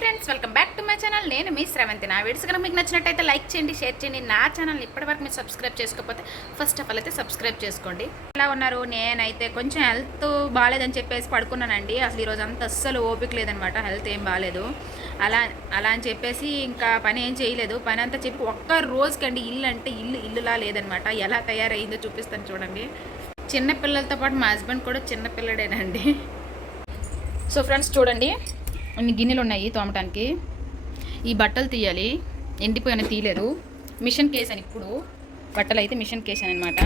Friends welcome back to my channel. నేను మీ శ్రవంతి. నా వీడియోస్ కనుక మీకు నచ్చినట్టయితే లైక్ చేయండి షేర్ చేయండి. నా ఛానల్ ఇప్పటివరకు మీరు సబ్స్క్రైబ్ చేసుకోకపోతే ఫస్ట్ ఆఫ్ ఆల్ అయితే సబ్స్క్రైబ్ చేసుకోండి. ఎలా ఉన్నారు? నేనైతే కొంచెం హెల్త్ బాగాలేదని చెప్పేసి పడుకున్నానండి. అసలు ఈరోజు అంత అస్సలు ఓపిక లేదనమాట. హెల్త్ ఏం బాగాలేదు అలా అలా అని చెప్పేసి ఇంకా పని ఏం చేయలేదు. పని అంతా చెప్పి ఒక్క రోజుకండి ఇల్లు అంటే ఇల్లు ఇల్లులా లేదనమాట. ఎలా తయారైందో చూపిస్తాను చూడండి. చిన్నపిల్లలతో పాటు మా హస్బెండ్ కూడా చిన్నపిల్లడేనండి. సో ఫ్రెండ్స్ చూడండి. ఇన్ని గిన్నెలు ఉన్నాయి తోమటానికి. ఈ బట్టలు తీయాలి. ఎండిపోయిన తీయలేదు. మిషన్ కేసాను ఇప్పుడు. బట్టలు అయితే మిషన్ కేసాను అనమాట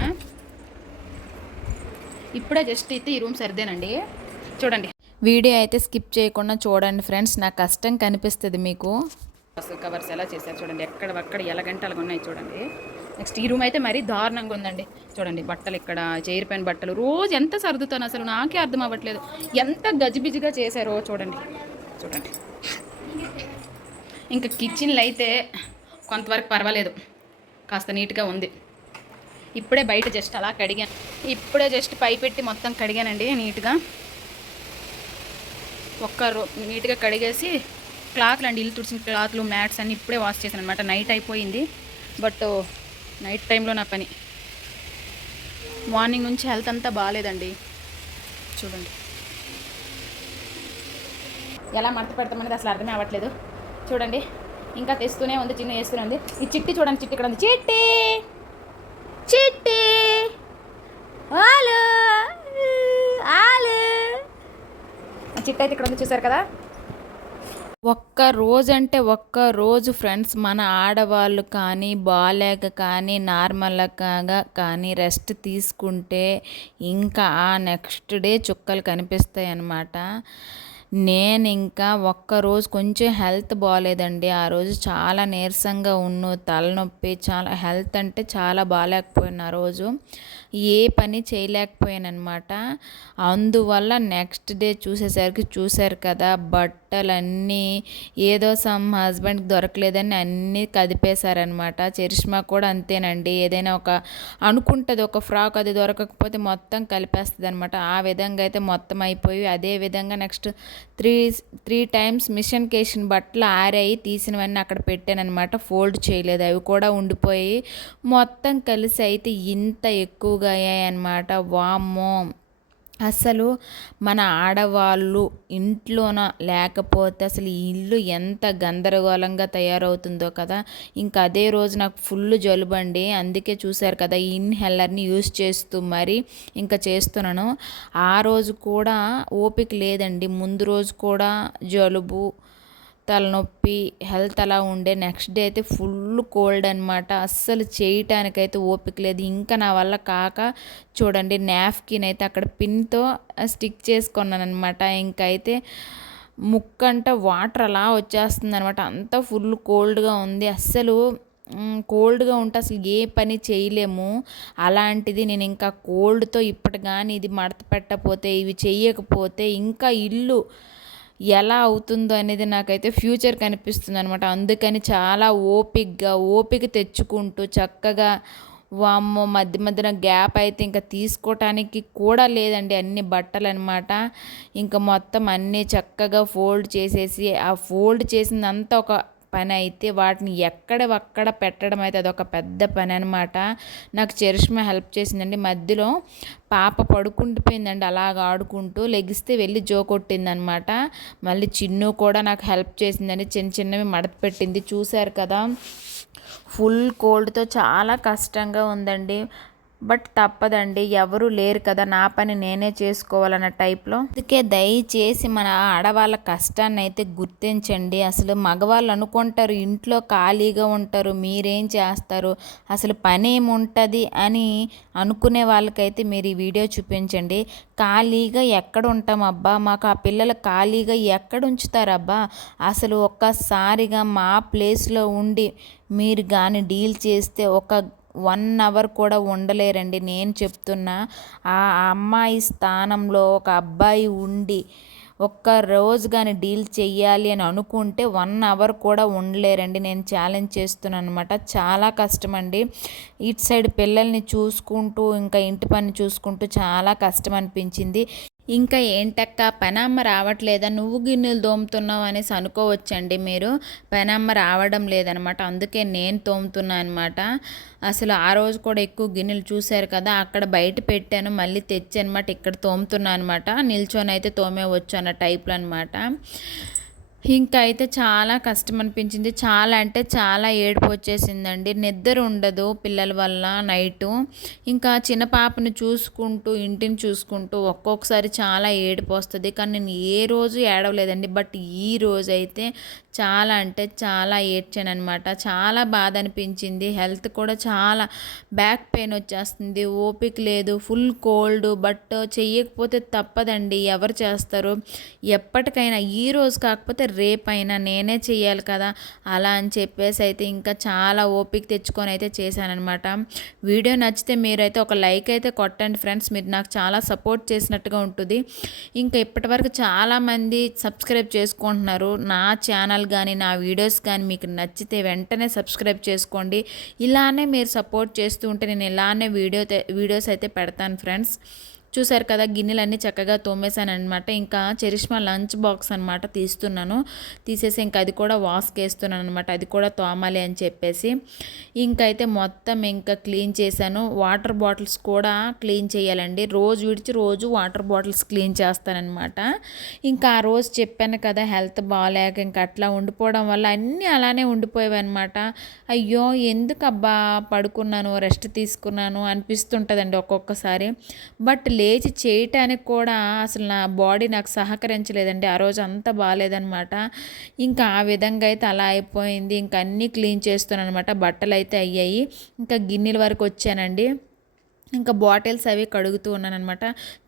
ఇప్పుడే జస్ట్ అయితే ఈ రూమ్ సరిదేనండి. చూడండి. వీడియో అయితే స్కిప్ చేయకుండా చూడండి ఫ్రెండ్స్. నా కష్టం కనిపిస్తుంది మీకు. కవర్స్ ఎలా చేశారు చూడండి. ఎక్కడ అక్కడ ఎలాగంటలుగా ఉన్నాయి చూడండి. నెక్స్ట్ ఈ రూమ్ అయితే మరీ దారుణంగా ఉందండి. చూడండి బట్టలు ఇక్కడ చేరిపోయిన బట్టలు. రోజు ఎంత సర్దుతాను అసలు నాకే అర్థం అవ్వట్లేదు. ఎంత గజిబిజిగా చేశారో చూడండి. చూడండి. ఇంకా కిచెన్లో అయితే కొంతవరకు పర్వాలేదు. కాస్త నీట్గా ఉంది. ఇప్పుడే బయట జస్ట్ అలా కడిగాను. ఇప్పుడే జస్ట్ పై పెట్టి మొత్తం కడిగానండి నీట్గా ఒక్క రో నీట్గా కడిగేసి క్లాత్లు అండి ఇల్లు తుడిచిన క్లాత్లు మ్యాట్స్ అన్నీ ఇప్పుడే వాష్ చేశాను అనమాట నైట్ అయిపోయింది బట్ నైట్ టైంలో నా పని? మార్నింగ్ నుంచి హెల్త్ అంతా బాగాలేదండి చూడండి. ఎలా మడత పెడతామనేది అసలు అర్థమే అవ్వట్లేదు. చూడండి ఇంకా తెస్తూనే ఉంది చిన్న వేస్తూనే ఉంది. ఈ చిట్టి చూడండి చిట్టి ఇక్కడ ఉంది? చిట్టి! చిట్టి! హలో హలో చిట్టి అయితే ఇక్కడ ఉంది చూసారు కదా? ఒక్క రోజు అంటే ఒక్క రోజు ఫ్రెండ్స్ మన ఆడవాళ్ళు కానీ బాగాలేక కానీ నార్మల్గా కానీ రెస్ట్ తీసుకుంటే ఇంకా ఆ నెక్స్ట్ డే చుక్కలు కనిపిస్తాయి అన్నమాట నేను ఇంకా ఒక్క రోజు కొంచెం హెల్త్ బాగాలేదండి ఆ రోజు చాలా నీరసంగా ఉన్ను తలనొప్పి చాలా హెల్త్ అంటే చాలా బాగాలేకపోయిన ఆ రోజు. ఏ పని చేయలేకపోయానమాట అందువల్ల నెక్స్ట్ డే చూసేసరికి చూశారు కదా బట్టలన్నీ ఏదో సమ్ హస్బెండ్కి దొరకలేదని అన్నీ కదిపేశారనమాట చరిష్మా కూడా అంతేనండి ఏదైనా ఒక అనుకుంటుంది ఒక ఫ్రాక్ అది దొరకకపోతే మొత్తం కలిపేస్తుంది అనమాట ఆ విధంగా అయితే మొత్తం అయిపోయి అదే విధంగా next three three times machine కేసిన బట్టలు ఆరాయి తీసినవన్నీ అక్కడ పెట్టానమాట ఫోల్డ్ చేయలేదు అవి కూడా ఉండిపోయి మొత్తం కలిసి అయితే ఇంత ఎక్కువగా అయ్యాయన్నమాట వామ్మో! అసలు మన ఆడవాళ్ళు ఇంట్లోన లేకపోతే అసలు ఈ ఇల్లు ఎంత గందరగోళంగా తయారవుతుందో కదా! ఇంకా అదే రోజు నాకు ఫుల్ జలుబండి. అందుకే చూశారు కదా ఈ ఇన్హెల్లర్ని యూస్ చేస్తూ మరి ఇంకా చేస్తున్నాను. ఆ రోజు కూడా ఓపిక లేదండి. ముందు రోజు కూడా జలుబు తలనొప్పి హెల్త్ అలా ఉండే నెక్స్ట్ డే అయితే ఫుల్ కోల్డ్ అనమాట అస్సలు చేయటానికైతే ఓపిక లేదు. ఇంకా నా వల్ల కాక చూడండి నాఫ్కిన్ అయితే అక్కడ పిన్తో స్టిక్ చేసుకున్నాను అనమాట ఇంకైతే ముక్కంట వాటర్ అలా వచ్చేస్తుంది అనమాట అంతా ఫుల్ కోల్డ్గా ఉంది. అస్సలు కోల్డ్గా ఉంటే అసలు ఏ పని చేయలేము. అలాంటిది నేను ఇంకా కోల్డ్తో ఇప్పటి కానీ ఇది మడత పెట్టకపోతే ఇవి చేయకపోతే ఇంకా ఇల్లు ఎలా అవుతుందో అనేది నాకైతే ఫ్యూచర్ కనిపిస్తుంది అనమాట అందుకని చాలా ఓపిక్గా ఓపిక తెచ్చుకుంటూ చక్కగా వామ్మో మధ్య మధ్యన గ్యాప్ అయితే ఇంకా తీసుకోవటానికి కూడా లేదండి అన్ని బట్టలు అనమాట ఇంకా మొత్తం అన్నీ చక్కగా ఫోల్డ్ చేసేసి ఆ ఫోల్డ్ చేసిందంతా ఒక పని అయితే వాటిని ఎక్కడ ఒక్కడ పెట్టడం అయితే అదొక పెద్ద పని అనమాట నాకు చరిష్మా హెల్ప్ చేసిందండి. మధ్యలో పాప పడుకుండిపోయిందండి. అలాగ ఆడుకుంటూ లెగిస్తే వెళ్ళి జో కొట్టిందనమాట మళ్ళీ చిన్ను కూడా నాకు హెల్ప్ చేసిందండి. చిన్న చిన్నవి మడత పెట్టింది. చూశారు కదా? ఫుల్ కోల్డ్తో చాలా కష్టంగా ఉందండి. బట్ తప్పదండి ఎవరు లేరు కదా నా పని నేనే చేసుకోవాలన్న టైప్లో. అందుకే దయచేసి మన ఆడవాళ్ళ కష్టాన్ని అయితే గుర్తించండి. అసలు మగవాళ్ళు అనుకుంటారు ఇంట్లో ఖాళీగా ఉంటారు మీరేం చేస్తారు అసలు పని ఏముంటుంది అని అనుకునే వాళ్ళకైతే మీరు ఈ వీడియో చూపించండి. ఖాళీగా ఎక్కడ ఉంటాం అబ్బా మాకు ఆ పిల్లలు ఖాళీగా ఎక్కడ ఉంచుతారబ్బా అసలు ఒక్కసారిగా మా ప్లేస్లో ఉండి మీరు కానీ డీల్ చేస్తే ఒక వన్ అవర్ కూడా ఉండలేరండి. నేను చెప్తున్నా ఆ అమ్మాయి స్థానంలో ఒక అబ్బాయి ఉండి ఒక్క రోజు కానీ డీల్ చెయ్యాలి అని అనుకుంటే వన్ అవర్ కూడా ఉండలేరండి. నేను ఛాలెంజ్ చేస్తున్నాను అనమాట చాలా కష్టం అండి ఇటు సైడ్ పిల్లల్ని చూసుకుంటూ ఇంకా ఇంటి పని చూసుకుంటూ చాలా కష్టం అనిపించింది. ఇంకా ఏంటక్క? పెనమ్మ రావట్లేదా? నువ్వు గిన్నెలు తోముతున్నావు అనేసి అనుకోవచ్చండి మీరు. పెనమ్మ రావడం లేదనమాట. అందుకే నేను తోముతున్నా అనమాట అసలు ఆ రోజు కూడా ఎక్కువ గిన్నెలు చూశారు కదా అక్కడ బయట పెట్టాను మళ్ళీ తెచ్చి అనమాట ఇక్కడ తోముతున్నా అనమాట నిల్చొని అయితే తోమేవచ్చు అన్న టైప్లో అనమాట ఇంకా అయితే చాలా కష్టం అనిపించింది చాలా అంటే చాలా ఏడుపు వచ్చేసిందండి నిద్ర ఉండదు పిల్లల వల్ల నైటు. ఇంకా చిన్న పాపని చూసుకుంటూ ఇంటిని చూసుకుంటూ ఒక్కొక్కసారి చాలా ఏడుపు వస్తుంది కానీ నేను ఏ రోజు ఏడవలేదండి. బట్ ఈ రోజు అయితే చాలా అంటే చాలా ఏడ్చాను అనమాట చాలా బాధ అనిపించింది హెల్త్ కూడా చాలా బ్యాక్ పెయిన్ వచ్చేస్తుంది. ఓపిక లేదు. Full cold. బట్ చెయ్యకపోతే తప్పదండి. ఎవరు చేస్తారు? ఎప్పటికైనా ఈ రోజు కాకపోతే రేపైనా నేనే చేయాలి కదా? అలా అని చెప్పేసి అయితే ఇంకా చాలా ఓపిక తెచ్చుకొని అయితే చేశానమాట వీడియో నచ్చితే మీరైతే ఒక లైక్ అయితే కొట్టండి ఫ్రెండ్స్. మీరు నాకు చాలా సపోర్ట్ చేసినట్టుగా ఉంటుంది. ఇంకా ఇప్పటివరకు చాలామంది సబ్స్క్రైబ్ చేసుకుంటున్నారు. నా ఛానల్ కానీ నా వీడియోస్ కానీ మీకు నచ్చితే వెంటనే సబ్స్క్రైబ్ చేసుకోండి. ఇలానే మీరు సపోర్ట్ చేస్తూ ఉంటే నేను ఇలానే వీడియో వీడియోస్ అయితే పెడతాను ఫ్రెండ్స్. చూసారు కదా గిన్నెలన్నీ చక్కగా తోమేశాను అనమాట ఇంకా చరిష్మా లంచ్ బాక్స్ అనమాట తీస్తున్నాను. తీసేసి ఇంకా అది కూడా వాష్కి వేస్తున్నాను అనమాట అది కూడా తోమాలి అని చెప్పేసి. ఇంకైతే మొత్తం ఇంకా క్లీన్ చేశాను. వాటర్ బాటిల్స్ కూడా క్లీన్ చేయాలండి. రోజు విడిచి రోజు వాటర్ బాటిల్స్ క్లీన్ చేస్తానమాట ఇంకా ఆ రోజు చెప్పాను కదా హెల్త్ బాగాలేక ఇంకా అట్లా ఉండిపోవడం వల్ల అన్నీ అలానే ఉండిపోయాయి అనమాట అయ్యో ఎందుకు అబ్బా పడుకున్నాను రెస్ట్ తీసుకున్నాను అనిపిస్తుంటుందండి ఒక్కొక్కసారి. బట్ లేచి చేయటానికి కూడా అసలు నా బాడీ నాకు సహకరించలేదండి. ఆ రోజు అంతా బాగాలేదనమాట ఇంకా ఆ విధంగా అయితే అలా అయిపోయింది. ఇంకా అన్నీ క్లీన్ చేస్తున్నాను అనమాట బట్టలు అయితే అయ్యాయి. ఇంకా గిన్నెల వరకు వచ్చానండి. ఇంకా బాటిల్స్ అవి కడుగుతూ ఉన్నాను అనమాట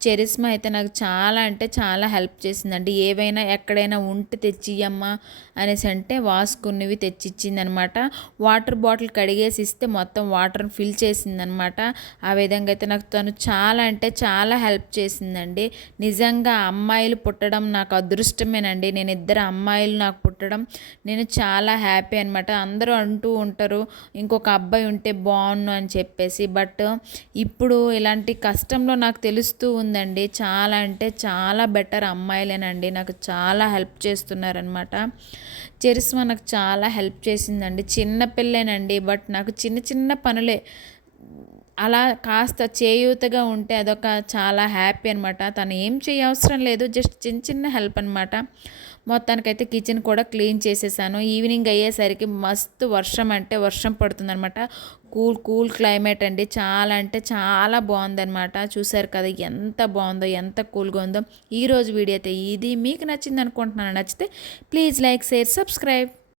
చెరిస్మా అయితే నాకు చాలా అంటే చాలా హెల్ప్ చేసిందండి. ఏవైనా ఎక్కడైనా ఉంటే తెచ్చియమ్మా అనేసి అంటే వాసుకున్నవి తెచ్చిచ్చింది అనమాట వాటర్ బాటిల్ కడిగేసి ఇస్తే మొత్తం వాటర్ని ఫిల్ చేసిందనమాట ఆ విధంగా అయితే నాకు తను చాలా అంటే చాలా హెల్ప్ చేసిందండి. నిజంగా అమ్మాయిలు పుట్టడం నాకు అదృష్టమేనండి. నేను ఇద్దరు అమ్మాయిలు నాకు పుట్టడం నేను చాలా హ్యాపీ అనమాట అందరూ అంటూ ఉంటారు ఇంకొక అబ్బాయి ఉంటే బాగున్ను అని చెప్పేసి. బట్ ఇప్పుడు ఇలాంటి కష్టంలో నాకు తెలుస్తూ ఉందండి. చాలా అంటే చాలా బెటర్ అమ్మాయిలేనండి. నాకు చాలా హెల్ప్ చేస్తున్నారనమాట చెరిస్మా నాకు చాలా హెల్ప్ చేసిందండి. చిన్న పిల్లేనండి. బట్ నాకు చిన్న చిన్న పనులే. అలా కాస్త చేయూతగా ఉంటే అదొక చాలా హ్యాపీ అనమాట తను ఏం చేయవసరం లేదు. జస్ట్ చిన్న చిన్న హెల్ప్ అనమాట మొత్తానికైతే కిచెన్ కూడా క్లీన్ చేసేసాను. ఈవినింగ్ అయ్యేసరికి మస్తు వర్షం అంటే వర్షం పడుతుందనమాట కూల్ కూల్ క్లైమేట్ అండి. చాలా అంటే చాలా బాగుందనమాట చూసారు కదా ఎంత బాగుందో ఎంత కూల్గా ఉందో. ఈరోజు వీడియో అయితే ఇది. మీకు నచ్చింది అనుకుంటున్నాను నచ్చితే ప్లీజ్ లైక్ షేర్ సబ్స్క్రైబ్.